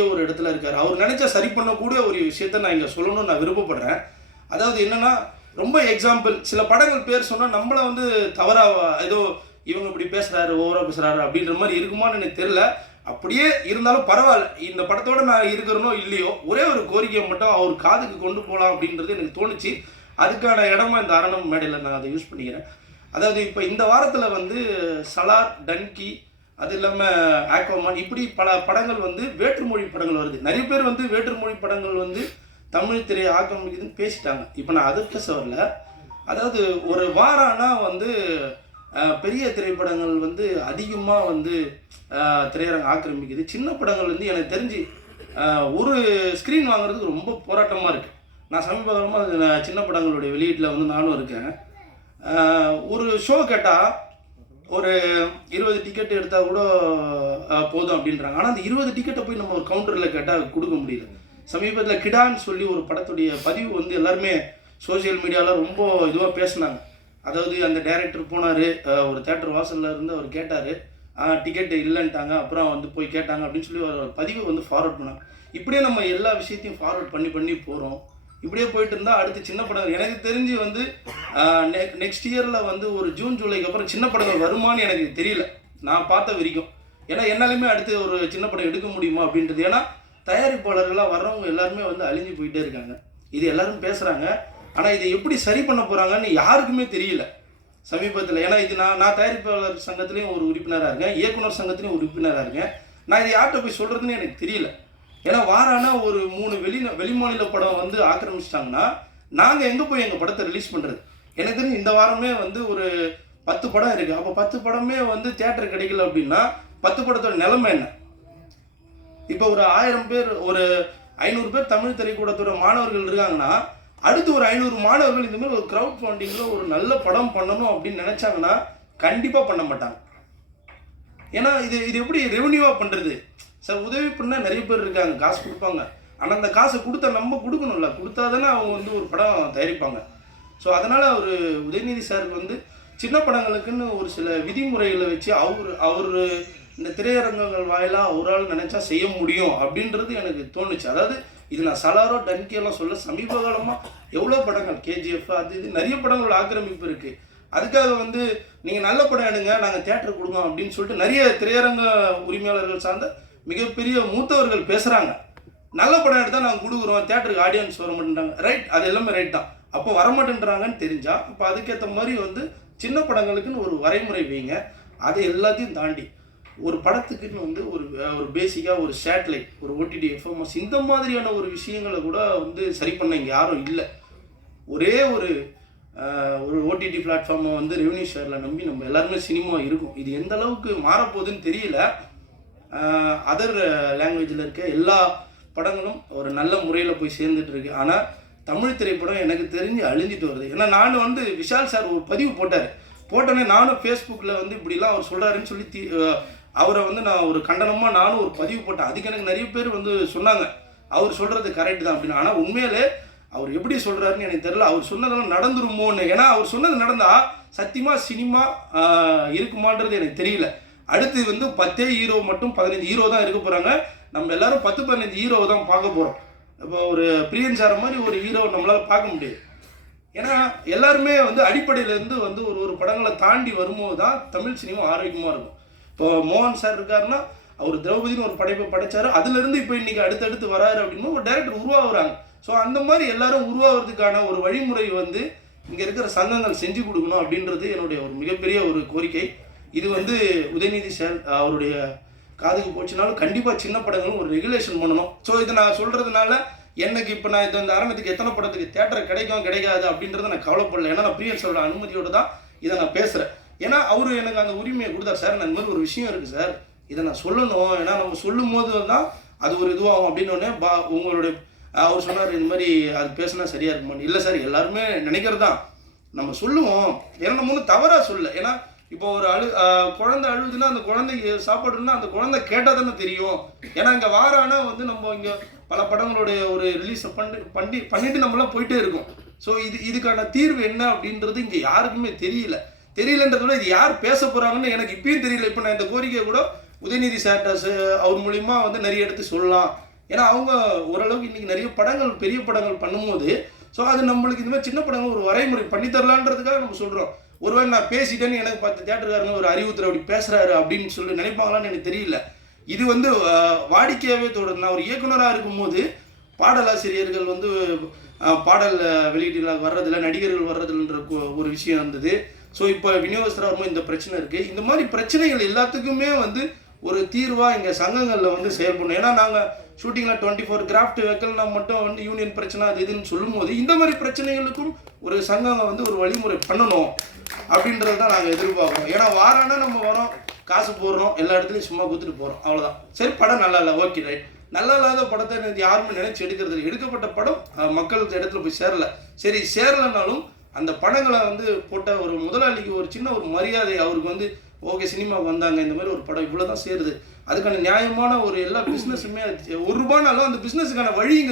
ஒரு இடத்துல இருக்காரு. அவர் நினைச்சா சரி பண்ணக்கூடிய ஒரு விஷயத்த நான் இங்க சொல்லணும்னு நான் விருப்பப்படுறேன். அதாவது என்னன்னா, ரொம்ப எக்ஸாம்பிள் சில படங்கள் பேர் சொன்னா நம்மள வந்து தவறா ஏதோ இவங்க இப்படி பேசுறாரு, ஓவரா பேசுறாரு அப்படின்ற மாரி இருக்குமான்னு எனக்கு தெரியல. அப்படியே இருந்தாலும் பரவால்ல. இந்த படத்தோட நான் இருக்கிறேனோ இல்லையோ, ஒரே ஒரு கோரிக்கைய மட்டும் அவர் காதுக்கு கொண்டு போலாம் அப்படின்றது எனக்கு தோணுச்சு. அதுக்கான இடமா இந்த அரணம் மேடையில நான் அத யூஸ் பண்ணிக்கிறேன். அதாவது இப்ப இந்த வாரத்துல வந்து சலார், டன்கி அது இல்லாமல் ஆக்வாமான் இப்படி பல படங்கள் வந்து வேற்றுமொழி படங்கள் வருது. நிறைய பேர் வந்து வேற்றுமொழி படங்கள் வந்து தமிழ் திரையை ஆக்கிரமிக்குதுன்னு பேசிட்டாங்க. இப்போ நான் அது பேச வரல. அதாவது ஒரு வாரம் ஆனால் வந்து பெரிய திரைப்படங்கள் வந்து அதிகமாக வந்து திரையரங்கம் ஆக்கிரமிக்குது. சின்ன படங்கள் வந்து எனக்கு தெரிஞ்சு ஒரு ஸ்க்ரீன் வாங்குறதுக்கு ரொம்ப போராட்டமாக இருக்குது. நான் சமீப காலமாக சின்ன படங்களுடைய வெளியீட்டில் வந்து நானும் இருக்கேன். ஒரு ஷோ கேட்டால் ஒரு 20 டிக்கெட் எடுத்தால் கூட போதும் அப்படின்றாங்க. ஆனால் அந்த 20 டிக்கெட்டை போய் நம்ம ஒரு கவுண்டரில் கேட்டால் கொடுக்க முடியல. சமீபத்தில் கிடான்னு சொல்லி ஒரு படத்துடைய பதிவு வந்து எல்லாருமே சோசியல் மீடியாவில் ரொம்ப இதுவாக பேசினாங்க. அதாவது அந்த டைரக்டர் போனார், ஒரு தேட்டர் வாசலில் இருந்து அவர் கேட்டார், டிக்கெட்டு இல்லைன்ட்டாங்க, அப்புறம் வந்து போய் கேட்டாங்க அப்படின்னு சொல்லி ஒரு பதிவை வந்து ஃபார்வர்ட் பண்ணாங்க. இப்படியே நம்ம எல்லா விஷயத்தையும் ஃபார்வர்ட் பண்ணி போகிறோம். இப்படியே போயிட்டு இருந்தால் அடுத்து சின்ன படங்கள் எனக்கு தெரிஞ்சு வந்து நெக்ஸ்ட் இயரில் வந்து ஒரு ஜூன் ஜூலைக்கு அப்புறம் சின்ன படங்கள் வருமானு எனக்கு தெரியல, நான் பார்த்த வரைக்கும். ஏன்னா என்னாலுமே அடுத்து ஒரு சின்ன படம் எடுக்க முடியுமா அப்படின்றது. ஏன்னா தயாரிப்பாளர்களாக வர்றவங்க எல்லாருமே வந்து அழிஞ்சு போயிட்டே இருக்காங்க. இது எல்லாரும் பேசுகிறாங்க. ஆனால் இதை எப்படி சரி பண்ண போகிறாங்கன்னு யாருக்குமே தெரியல சமீபத்தில். ஏன்னா இது நான் தயாரிப்பாளர் சங்கத்துலேயும் ஒரு உறுப்பினராக இருக்கேன், இயக்குனர் சங்கத்துலேயும் ஒரு உறுப்பினராக இருக்கேன். நான் இதை யார்கிட்ட போய் சொல்கிறதுன்னு எனக்கு தெரியல. ஏன்னா வாரானா ஒரு 3 வெளிமாநில படம் வந்து ஆக்கிரமிச்சிட்டாங்கன்னா நாங்கள் எங்கே போய் எங்கள் படத்தை ரிலீஸ் பண்ணுறது? எனக்கு தெரிஞ்சு இந்த வாரமே வந்து ஒரு 10 படம் இருக்குது. அப்போ 10 படமே வந்து தியேட்டர் கிடைக்கல அப்படின்னா 10 படத்தோட நிலைமை என்ன? இப்போ ஒரு 1000 பேர், ஒரு 500 பேர் தமிழ் திரைக்கூடத்தோட மாணவர்கள் இருக்காங்கன்னா அடுத்து ஒரு 500 மாணவர்கள் இந்த மாதிரி ஒரு க்ரௌட் ஃபண்டிங்கில் ஒரு நல்ல படம் பண்ணணும் அப்படின்னு நினச்சாங்கன்னா கண்டிப்பாக பண்ண மாட்டாங்க. ஏன்னா இது எப்படி ரெவன்யூவாக பண்ணுறது? சார் உதவி பண்ணால் நிறைய பேர் இருக்காங்க, காசு கொடுப்பாங்க. ஆனால் அந்த காசை கொடுத்தா நம்ம கொடுக்கணும்ல, கொடுத்தா தானே அவங்க வந்து ஒரு படம் தயாரிப்பாங்க. ஸோ அதனால் அவர் உதயநிதி சார் வந்து சின்ன படங்களுக்குன்னு ஒரு சில விதிமுறைகளை வச்சு அவர் இந்த திரையரங்கங்கள் வாயிலாக அவரால் நினச்சா செய்ய முடியும் அப்படின்றது எனக்கு தோணுச்சு. அதாவது இது நான் சலாரோ டன்கியெல்லாம் சொல்ல, சமீப காலமாக எவ்வளோ படங்கள் கேஜிஎஃப் அது இது நிறைய படங்களோட ஆக்கிரமிப்பு இருக்குது. அதுக்காக வந்து நீங்கள் நல்ல படம் எடுங்க, நாங்கள் தியேட்டர் கொடுங்க அப்படின்னு சொல்லிட்டு நிறைய திரையரங்க உரிமையாளர்கள் சார்ந்த மிகப்பெரிய மூத்தவர்கள் பேசுகிறாங்க. நல்ல படம் எடுத்தால் நாங்கள் கொடுக்குறோம், தியேட்டருக்கு ஆடியன்ஸ் வர மாட்டேன்றாங்க. ரைட், அது எல்லாமே ரைட் தான். அப்போ வரமாட்டேன்றாங்கன்னு தெரிஞ்சால் அப்போ அதுக்கேற்ற மாதிரி வந்து சின்ன படங்களுக்குன்னு ஒரு வரைமுறை வைங்க. அதை எல்லாத்தையும் தாண்டி ஒரு படத்துக்குன்னு வந்து ஒரு பேசிக்காக ஒரு சேட்டலைட், ஒரு ஓடிடி எஃப்எம்எஸ் இந்த மாதிரியான ஒரு விஷயங்களை கூட வந்து சரி பண்ண இங்கே யாரும் இல்லை. ஒரே ஒரு ஓடிடி பிளாட்ஃபார்மை வந்து ரெவன்யூ ஷேரில் நம்பி நம்ம எல்லாருமே சினிமா இருக்கும். இது எந்த அளவுக்கு மாறப்போகுதுன்னு தெரியல. அதர் லாங்குவேஜில் இருக்க எல்லா படங்களும் ஒரு நல்ல முறையில் போய் சேர்ந்துட்டு இருக்கு. ஆனால் தமிழ் திரைப்படம் எனக்கு தெரிஞ்சு அழிஞ்சிட்டு வருது. ஏன்னா நான் வந்து விஷால் சார் ஒரு பதிவு போட்டோன்னே நானும் ஃபேஸ்புக்கில் வந்து இப்படிலாம் அவர் சொல்கிறாருன்னு சொல்லி அவரை வந்து நான் ஒரு கண்டனமாக நானும் ஒரு பதிவு போட்டேன். அதுக்கு எனக்கு நிறைய பேர் வந்து சொன்னாங்க அவர் சொல்கிறது கரெக்ட் தான் அப்படின்னு. ஆனால் உண்மையிலே அவர் எப்படி சொல்கிறாருன்னு எனக்கு தெரியல. அவர் சொன்னதெல்லாம் நடந்துருமோன்னு. ஏன்னா அவர் சொன்னது நடந்தால் சத்தியமாக சினிமா இருக்குமான்றது எனக்கு தெரியல. அடுத்து வந்து 10 ஹீரோ மட்டும் 15 ஹீரோ தான் இருக்க போகிறாங்க. நம்ம எல்லாரும் 10-15 ஹீரோவை தான் பார்க்க போகிறோம். இப்போ ஒரு பிரியன் சார் மாதிரி ஒரு ஹீரோவை நம்மளால் பார்க்க முடியாது. ஏன்னா எல்லாருமே வந்து அடிப்படையிலேருந்து வந்து ஒரு படங்களை தாண்டி வரும்போது தான் தமிழ் சினிமா ஆரோக்கியமாக இருக்கும். இப்போ மோகன் சார் இருக்காருன்னா அவர் திரௌபதினு ஒரு படைப்பை படைச்சார். அதுலேருந்து இப்போ இன்றைக்கி அடுத்தடுத்து வராரு அப்படின்னு ஒரு டைரக்டர் உருவாகுறாங்க. ஸோ அந்த மாதிரி எல்லாரும் உருவாகிறதுக்கான ஒரு வழிமுறை வந்து இங்கே இருக்கிற சங்கங்கள் செஞ்சு கொடுக்கணும் அப்படின்றது என்னுடைய ஒரு மிகப்பெரிய ஒரு கோரிக்கை. இது வந்து உதயநிதி சார் அவருடைய காதுக்கு போச்சுனாலும் கண்டிப்பாக சின்ன படங்களும் ஒரு ரெகுலேஷன் பண்ணணும். ஸோ இதை நான் சொல்கிறதுனால எனக்கு இப்போ நான் இந்த அரணத்துக்கு எத்தனை படத்துக்கு தேட்டர் கிடைக்காது அப்படின்றத நான் கவலைப்படல. ஏன்னா நான் பிரியன் சாரோட அனுமதியோடு தான் இதை நான் பேசுகிறேன். ஏன்னா அவர் எனக்கு அந்த உரிமையை கொடுத்தார். சார் நான் இந்த மாதிரி ஒரு விஷயம் இருக்குது சார், இதை நான் சொல்லணும். ஏன்னா நம்ம சொல்லும் போது தான் அது ஒரு இதுவாகும் அப்படின்னோடனே உங்களுடைய அவர் சொன்னார் இந்த மாதிரி அது பேசினா சரியாக இருக்குமான்னு. இல்லை சார், எல்லாருமே நினைக்கிறது தான், நம்ம சொல்லுவோம். ஏன்னா நம்ம ஒன்றும் தவறாக சொல்ல. ஏன்னா இப்போ ஒரு குழந்தை அழுதுன்னா அந்த குழந்தைக்கு சாப்பாடுன்னா அந்த குழந்தை கேட்டால் தானே தெரியும். ஏன்னா இங்கே வாரானா வந்து நம்ம இங்கே பல படங்களுடைய ஒரு ரிலீஸை பண்ணிட்டு நம்மளாம் போயிட்டே இருக்கோம். ஸோ இதுக்கான தீர்வு என்ன அப்படின்றது இங்கே யாருக்குமே தெரியலன்றத விட இது யார் பேச போகிறாங்கன்னு எனக்கு இப்பயும் தெரியல. இப்போ நான் இந்த கோரிக்கையை கூட உதயநிதி சார்ட்ட அவர் மூலிமா வந்து நிறைய எடுத்து சொல்லலாம். ஏன்னா அவங்க ஓரளவுக்கு இன்றைக்கி நிறைய படங்கள் பெரிய படங்கள் பண்ணும்போது ஸோ அது நம்மளுக்கு இந்த மாதிரி சின்ன படங்கள் ஒரு வரைமுறை பண்ணித்தரலான்றதுக்காக நம்ம சொல்கிறோம். ஒருவேளை நான் பேசிட்டேன்னு எனக்கு 10 தியேட்டருக்காரங்க ஒரு அறிவுறுத்தர் அப்படி பேசுகிறாரு அப்படின்னு சொல்லி நினைப்பாங்களான்னு எனக்கு தெரியல. இது வந்து வாடிக்கையாகவே தொடருது. நான் ஒரு இயக்குனராக இருக்கும்போது பாடலாசிரியர்கள் வந்து பாடல் வெளியீட்டில் வர்றதில்ல, நடிகர்கள் வர்றதில்லைன்ற ஒரு விஷயம் இருந்தது. ஸோ இப்போ விநியோகஸ்தராக வரும்போது இந்த பிரச்சனை இருக்குது. இந்த மாதிரி பிரச்சனைகள் எல்லாத்துக்குமே வந்து ஒரு தீர்வாக எங்கள் சங்கங்களில் வந்து செயல்படணும். ஏன்னா நாங்கள் ஷூட்டிங்கில் 24 கிராஃப்ட் வைக்கலனா மட்டும் வந்து யூனியன் பிரச்சனை அது இதுன்னு சொல்லும்போது இந்த மாதிரி பிரச்சனைகளுக்கும் ஒரு சங்கங்க வந்து ஒரு வழிமுறை பண்ணணும் அப்படின்றது தான் நாங்கள் எதிர்பார்க்குறோம். ஏன்னா வாரானா நம்ம வரோம், காசு போடுறோம், எல்லா இடத்துலையும் சும்மா கொடுத்துட்டு போகிறோம், அவ்வளோதான். சரி படம் நல்லா இல்லை, ஓகே ரைட். நல்லா இல்லாத படத்தை யாருமே நினைச்சு எடுக்கிறது இல்லை. எடுக்கப்பட்ட படம் மக்களுக்கு இடத்துல போய் சேரலை. சரி சேரலைனாலும் அந்த படங்களை வந்து போட்ட ஒரு முதலாளிக்கு ஒரு சின்ன ஒரு மரியாதை, அவருக்கு வந்து ஓகே சினிமாவுக்கு வந்தாங்க, இந்த மாதிரி ஒரு படம் இவ்வளோ தான் சேருது, அதுக்கான நியாயமான ஒரு எல்லா பிஸ்னஸுமே ₹1 அந்த பிஸ்னஸுக்கான வழிங்க